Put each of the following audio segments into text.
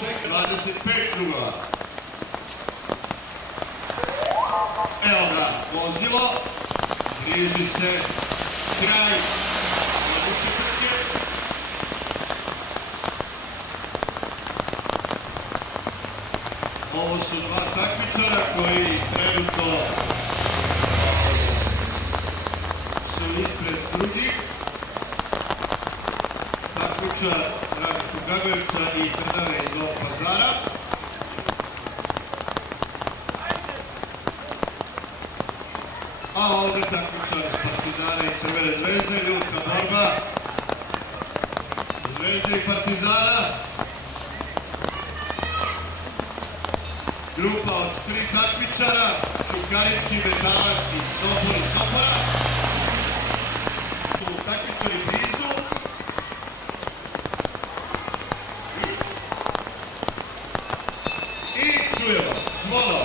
Čeka 25 krugova. Evo ga, vozilo. Bliži se kraj sredinske trke. Ovo su dva takmičara koji trenutno su ispred drugih. Takmičar Radničkog Kragujevca i Trnave iz Novog Pazara. A ovde takmičar Partizana i Crvene zvezde, ljuta borba Zvezde i Partizana. Grupa od 3 takmičara, Čukarički, Metalac i Sopor i Sopora. Tu takmičari blizu. I čujemo, zvono.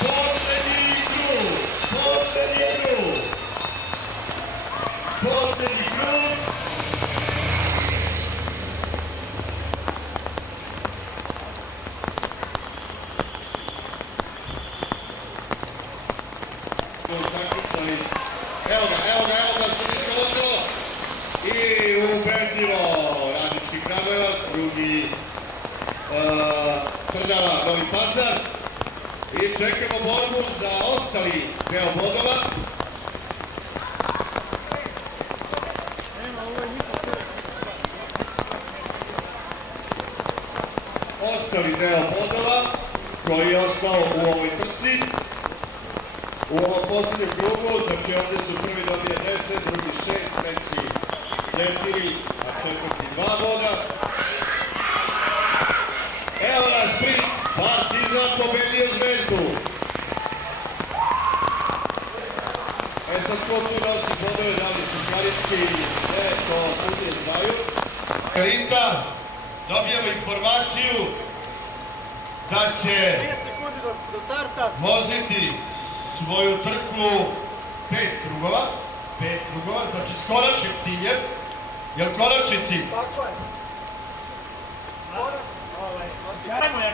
Poslednji krug. Poslednji krug. Evo ga, sudijsko vozilo. I ubedljivo Radnički Kragujevac, drugi Trnava, Novi Pazar. I čekamo borbu za ostali deo bodova. Ostali deo bodova koji je ostao u ovoj trci. U ovom posljednjem krugu, znači ovdje su prvi dobije 10, drugi 6, treći 4, a četvrti 2 boda. Evo nas sprint, Partizan pobedio Zvezdu. Sad ko tu nosi bodove, da li su Čukarički, ne, to sudije znaju. Rinta, dobijamo informaciju da će voziti svoju trku 5 krugova, znači s konačnim ciljem. Jel konačni cilj? Tako je.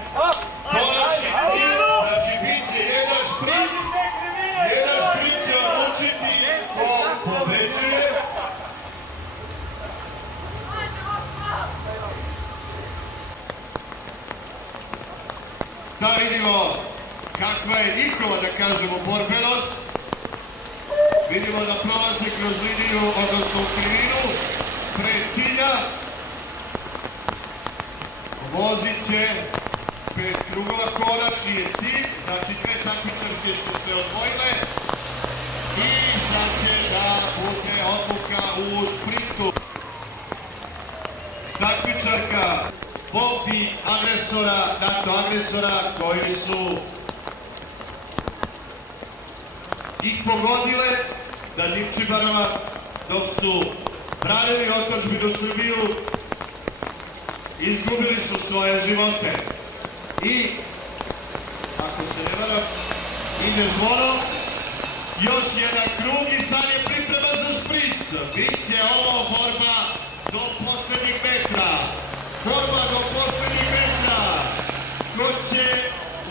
Konačni cilj, znači bit će jedan sprint će odlučiti ko pobeđuje. Da vidimo kakva je njihova, da kažemo, borbenost. Vidimo da prolaze kroz liniju, odnosno u krivinu, pre cilja. Vozit će 5 krugova, konačni je cilj, znači 2 takmičarke su se odvojile i sad će da bude odluka u šprintu. Takmičarka Bobi agresora, NATO agresora koji su ih pogodile da Divčibarova dok su branili otadžbinu Srbiju izgubili su svoje živote. I ako se ne varam, ide zvono, još jedan krug i sad je priprema za šprint. Biće ovo borba do poslednjih metra. Borba do poslednjih metra. Ko će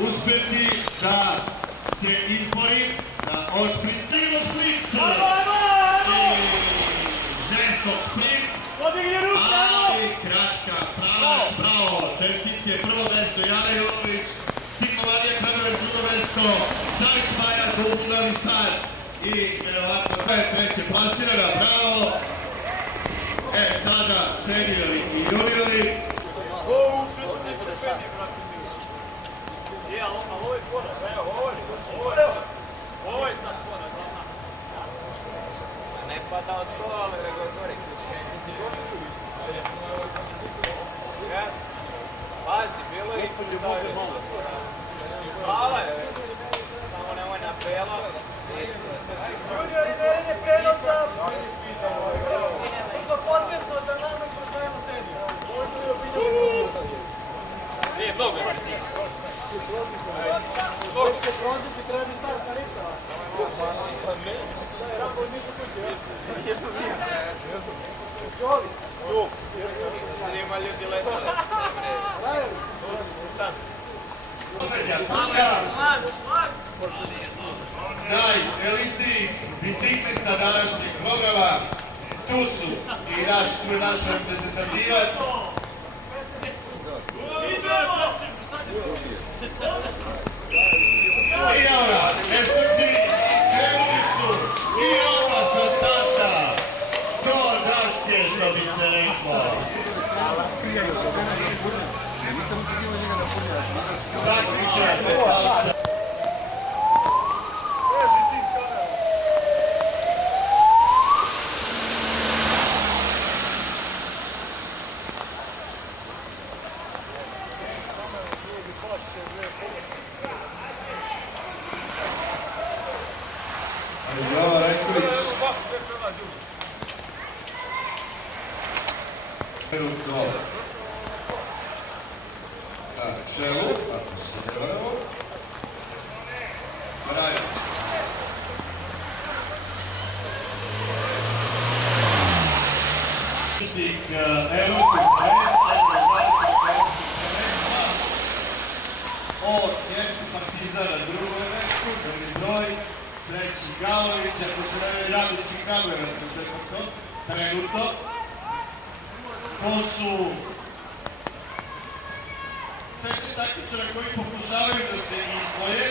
uspeti da se izbori, da odšprintimo šprint. I žestok šprint. Ali kratka, pravac, bravo. Čestitke, prvo mesto Jana Jovović, Ciklovarija Kragujevac, drugo mesto Savić Maja, Dunav i Sad. I vjerovatno to je treće plasirana, bravo. Sada seniori i juniori. Ne pada. da od stola, ali gori. Pazi, bilo je ispod stavio. Hvala je. Samo nemoj na pela. Junior i merenje prenosa. Brzo potresno da nadam prođajemo seriju. Nije, mnogo je brzina. Dok se proziti treba mi starta lista. Rambo i Miša kuće, ja? Ješto zima? Čoli? Jo. Ima ljudi letali. Rajeli? Sam. Najelitniji biciklista današnjeg programa, tu su i naš reprezentativac. I ora, respektivi, krenuli su i oba sa starta. To daške, što bi se reklo. Takmičar, petalca. Jova Rajković. Na čelu, ako se ne varamo. Rajović. Od jeste Partizana drugoj mestu, prvi broj, treći Galović, ako se ne veli Radović i Kamera sa četvrtom, trenutno. To su četiri takmičara koji pokušavaju da se izdvoje.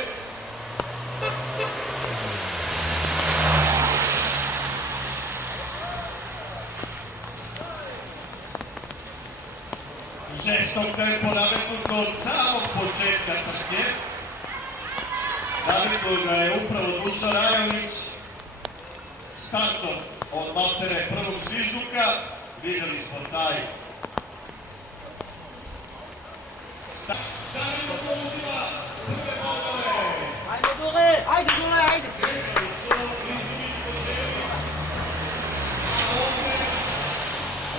Žestok tempo nametnuto od samog početka trke. Nametnuo ga je upravo Dušan Rajović startom od maltere prvog zvižduka. Vidjeli smo taj Danilo Kouzima, prve bodove. Ajde, Dule! Ajde, Dule, ajde!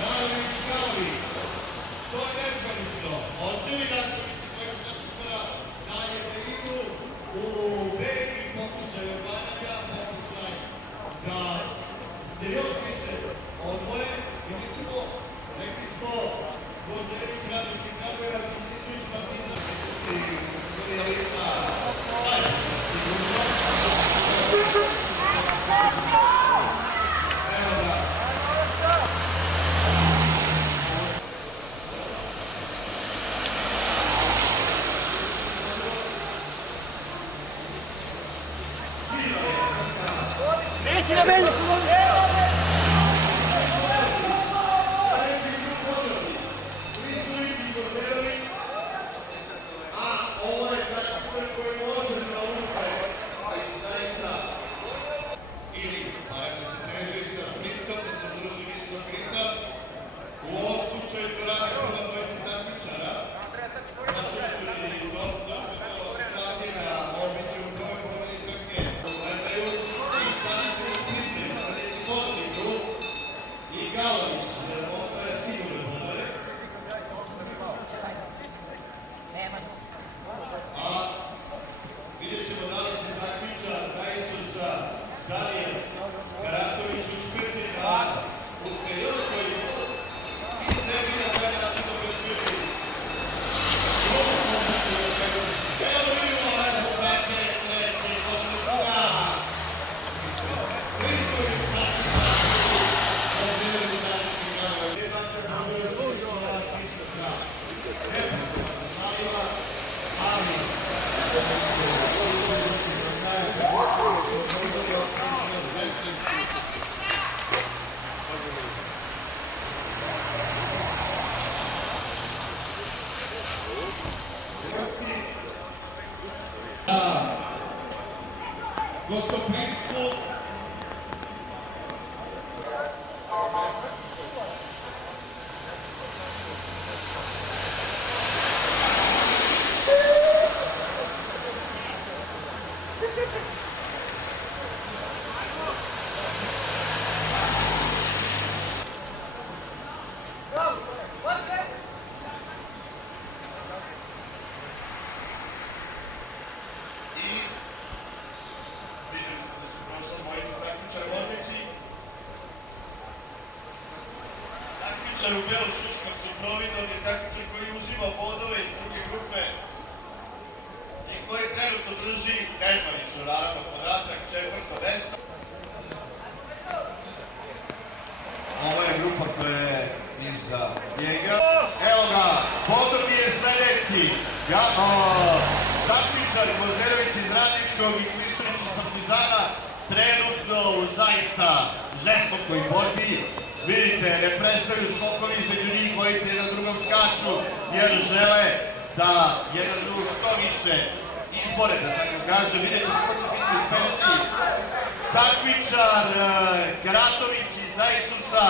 Rajović Galović. To je nezganično. Hoće li nastaviti koji šašara dalje da idu u veliki pokušaj obavljanja, pokušaj da se još više odvoje i mi ćemo, rekli smo, Gvozderević, Radović i Kamera, su iz Partizana, i Milijalista. Evo da. Neći na meni! Gostoprimstvo I vidjeli smo da su prošla dvojica takmičara vodnici. Takmičar u belom šuskovcu Providom je takmičar koji uzima bodove iz druge grupe i koji trenutno drži nezvanično naravno podatak četvrto mesto. Ovo je grupa koja je iza njega. Evo ga, bodov je sledeći. Takmičar Gvozderović iz Radničkog i Klisurić iz Partizana trenutno u zaista žestokoj borbi. Vidite, ne prestaju skokovi između njih, dvojice jedan drugom skaču jer žele da jedan drugog što više izbore, da tako kažem. Vidjet ćemo ko će biti uspešniji. Takmičar Garatović iz Najsusa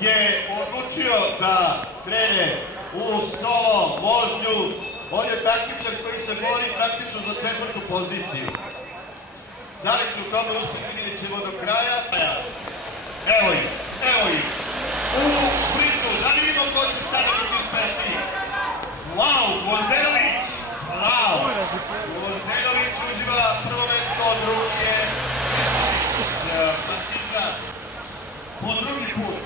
je odlučio da krene u solo vožnju. On je takmičar koji se bori praktično za četvrtu poziciju. Da li će u tome uspjeti, vidjet ćemo do kraja. Evo ih, evo ih. U sprintu, da vidimo ko će sada biti uspešniji. Wow, Gvozderović! Wow! Gvozderović uzima prvo mesto, drugi je Partizan. Po drugi put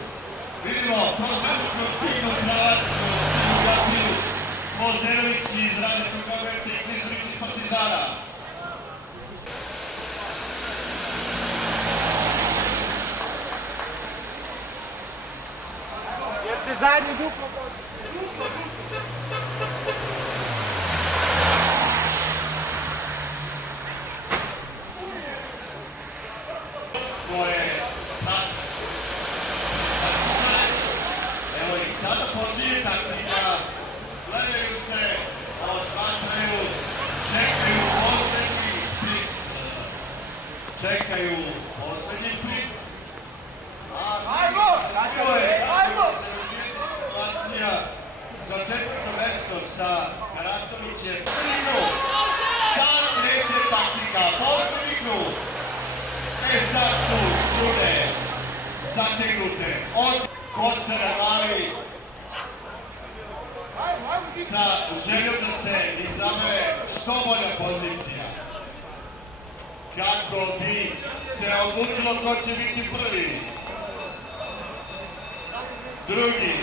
vidimo prosečnu ciljnu pravačnu Gvozderović iz Radničkog Kragujevca i Klisurić iz Partizana. Jer se zajedno duplo. To je evo ih, sada počinje taktika. Gledaju se, osmatraju, čekaju poslednji šprint. Čekaju poslednji šprint. Ajmo! Tako je, kako će se razvijeti situacija za četvrto mesto sa Garatovićem. Sad kreće taktika, poslednji krug. Sad su strune zategnute od kosera glavi sa željom da se izabere što bolja pozicija kako bi se odlučilo ko će biti prvi, drugi,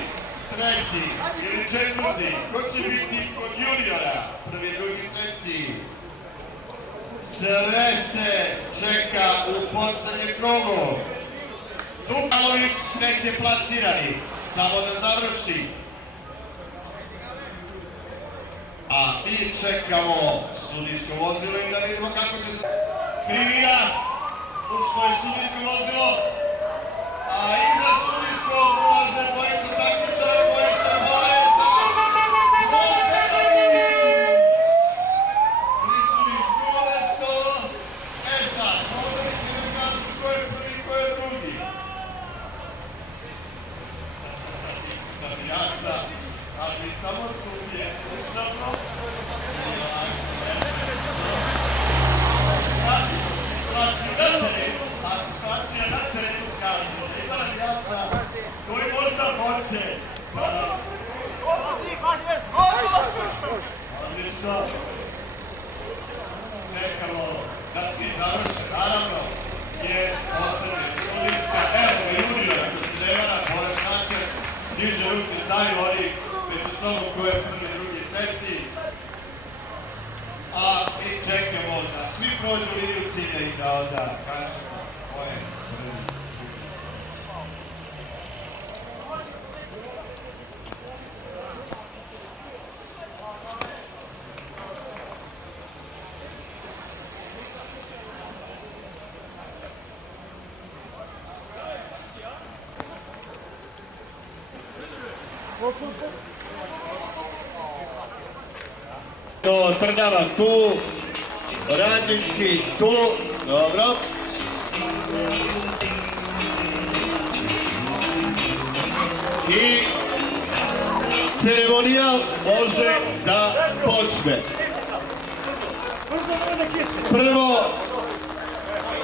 treći ili četvrti, ko će biti kod juniora, prvi, drugi, treći. Sve se čeka u poslednjem krugu. Dukalović treće plasirani, samo da završi. A mi čekamo sudijsko vozilo i da vidimo kako će se Krivina ušlo je sudijsko vozilo, a iza sudijskog ulaze dvojica takmičara koje se bore za Klisurić drugo mesto. Sad, Gvozderović će da kažu ko je prvi, ko je drugi. Kandidatka, ali samo sudije slušavno. A situacija na terenu kaže da ima radijata koji možda hoće. Odlično. Čekamo da svi završe, naravno, je poslednja sudijska. Evo ga juniora koji se nevara, Borac Načer, niže ruke daju oni među sobom ko je prvi, drugi, treći. A mi čekamo da svi prođu liniju cilja i da onda kažemo ko je prvi. To Trnava tu, Radnički tu, dobro. I ceremonijal može da počne. Prvo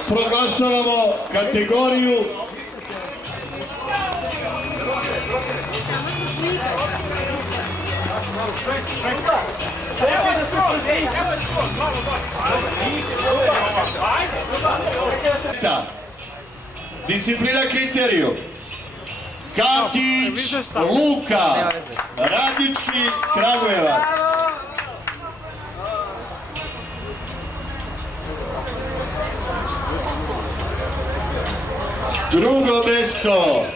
proglašavamo kategoriju disciplina kriteriju. Katić Luka, Radnički Kragujevac. Drugo mesto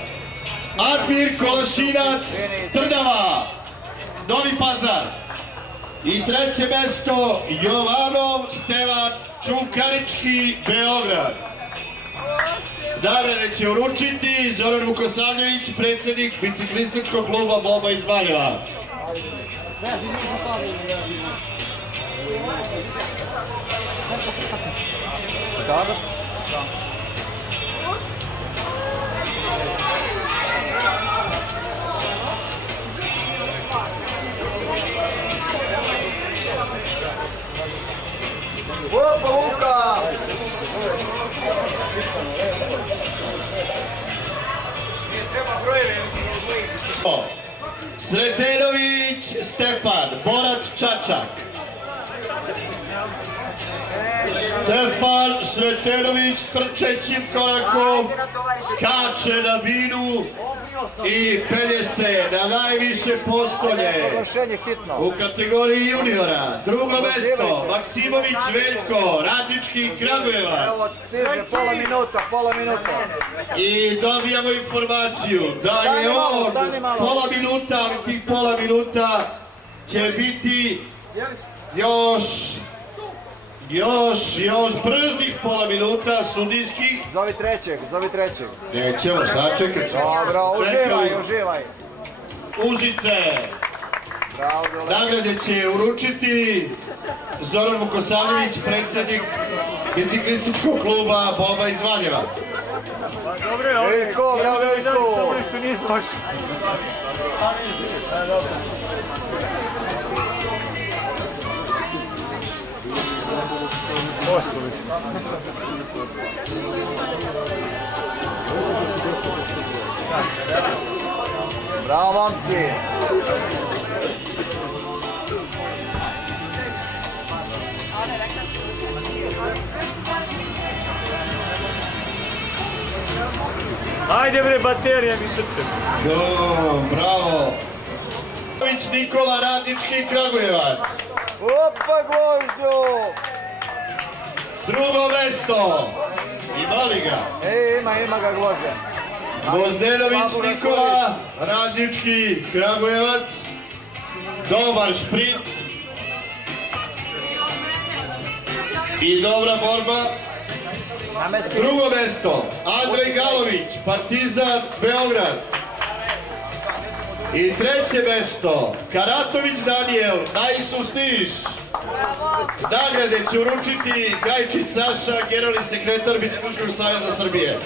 Admir Kolašinac, Trnava, Novi Pazar. I treće mesto Jovanov Stevan, Čukarički, Beograd. Nagrade će uručiti Zoran Vukosavljević, predsjednik biciklističkog kluba Boba iz Valjeva. Opa, Luka! Sretenović Stefan, Borac Čačak. Stefan Sretenović trčećim korakom skače na binu i pelje se na najviše postolje u kategoriji juniora. Drugo mesto Maksimović Veljko, Radnički Kragujevac. Evo, stiže, pola minuta. I dobijamo informaciju da je on pola minuta, ali tih pola minuta će biti još brzih pola minuta sudijskih. Zovi trećeg. Nećemo, sad čekat ćemo. Dobro, uživaj. Užice. Nagrade će uručiti Zoran Vukosavljević, predsjednik biciklističkog kluba Boba iz Valjeva. Veljko, bravo Veljko. Bravo, momci. Ajde bre, baterija mi srce. Bravo. Nikola, Radnički Kragujevac. Opa, Gvožđo. Drugo mesto. Ima li ga? Ima ga Gvozden. Gvozdenović Nikola, Radnički Kragujevac. Dobar šprint. I dobra borba. Drugo mesto, Andrej Galović, Partizan, Beograd. I treće mesto, Karatović Daniel, Najsu Sniš. Nagrade će uručiti Gajčić Saša, generalni sekretar Biciklističkog saveza Srbije.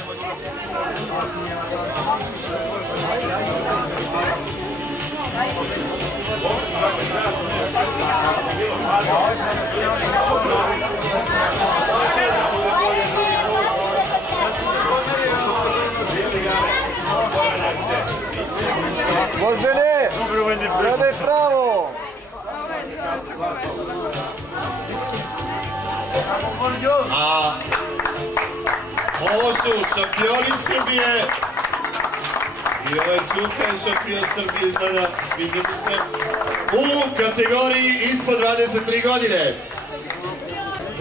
Gvozdene, gledaj pravo. A ovo su šampioni Srbije i ovaj Čuka je šampion Srbije, da sviđate se, u kategoriji ispod 23 godine.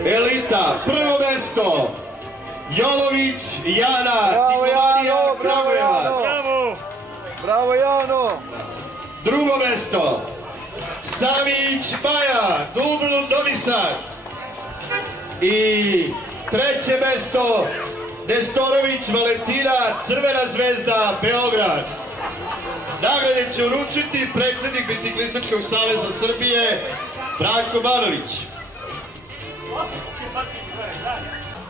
Elita, prvo mesto, Jolović Jana, Cikolonija Kragujevac. Bravo, Jano. Drugo mesto, Savić Maja, Dubl Novi Sad. I treće mesto, Nestorović Valentina, Crvena zvezda, Beograd. Nagrade će uručiti predsjednik Biciklističkog saveza Srbije, Branko Banović.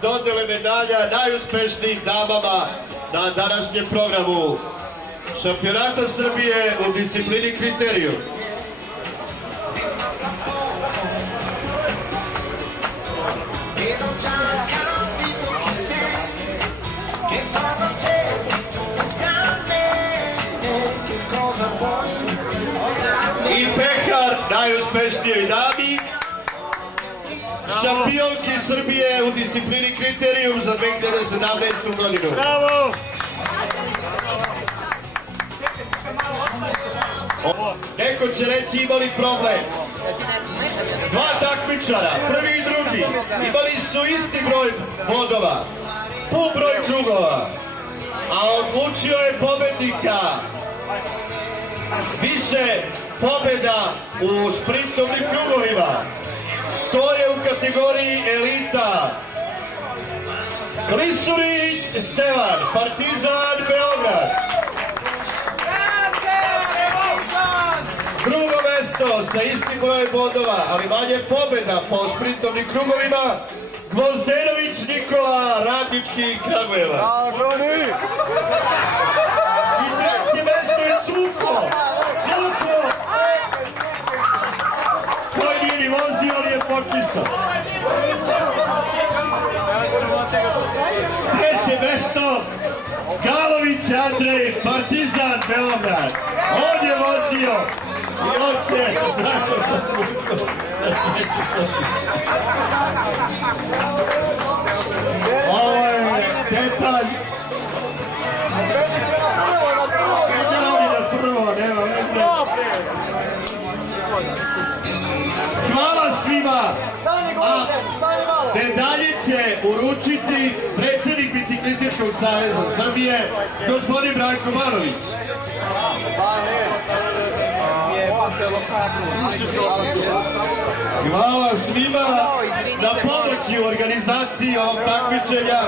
Dodele medalja najuspešnijih damama na današnjem programu šampionata Srbije u disciplini kriteriju. najuspešnijoj dami, šampionki Srbije u disciplini kriterijum za 2017. godinu. Bravo! Neko će reći imali problem. Dva takmičara, prvi i drugi, imali su isti broj bodova, pun broj krugova, a odlučio je pobednika. Više pobeda u sprintovnim krugovima. To je u kategoriji elita. Klisurić Stevan, Partizan Beograd. Drugo mesto sa istim brojem bodova, ali manje pobjeda po sprintovnim krugovima, Gvozdenović Nikola, Radnički Kragujevac. I treće mesto je Cuko. Cuko! Koji nije ni vozio, ali je potpisao. Treće mesto Galović Andrej, Partizan Beograd. On je vozio i on će znako sa Cukom. Ovo je detalj. Nema veze. Hvala svima. A medalje će uručiti predsjednik Biciklističkog saveza Srbije, gospodin Branko Manović. Hvala svima na pomoći u organizaciji ovog takmičenja.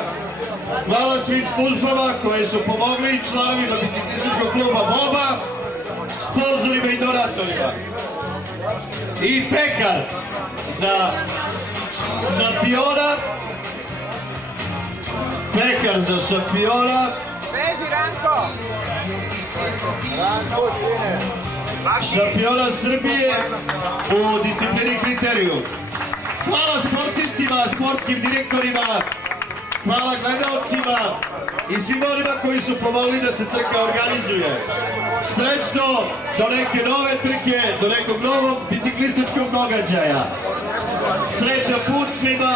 Hvala svim službama koje su pomogli članovima Biciklističkog kluba Boba, sponzorima i donatorima. I pekar za šampiona. Pekar za šampiona. Beži, Ranko! Ranko, sine! Šampiona Srbije u disciplini kriterijum. Hvala sportistima, sportskim direktorima, hvala gledalcima i svim onima koji su pomogli da se trka organizuje. Srećno do neke nove trke, do nekog novog biciklističkog događaja. Srećan put svima.